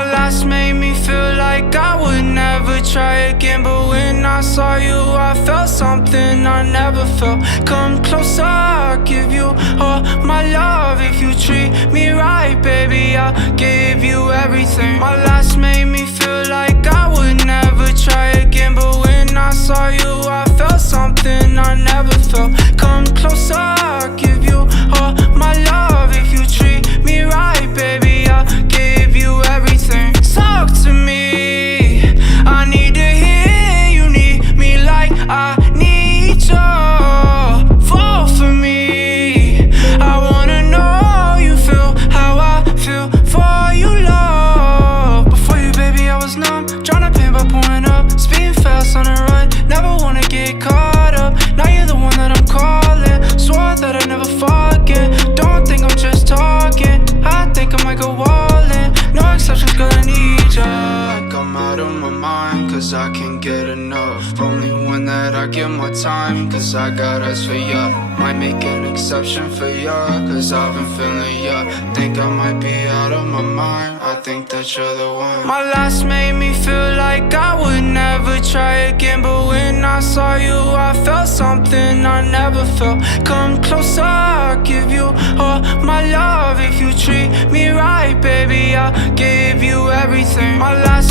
My last made me feel like I would never try again, but when I saw you I felt something I never felt. Come closer, I'll give you all my love. If you treat me right, baby, I'll give you everything. My last made me feel like I would never try again, but when I saw you I felt something I never felt. Come closer, I'll give you all my love. If you treat me right, baby, I'll give you everything. Talk to me, I need to hear you need me like I need you. Fall for me, I wanna know you feel how I feel for you, love. Before you, baby, I was numb, tryna pain by pouring up, speeding fast on the run, never wanna get caught up. Now you're the one that I'm calling, swore that I'd never forget. Don't think I'm just talking, I think I might go all in. No exceptions, girl, I need ya. Like I'm out of my mind, cause I can't get enough. Only one that I give my time, cause I got eyes for ya. Might make an exception for ya, cause I've been feeling ya. Think I might be out of my mind, I think that you're the one. My last made me feel like I would never try again, but when I saw you I felt something I never felt. Come closer, I'll give you all my love. If you treat me right, baby, I'll give you everything. My last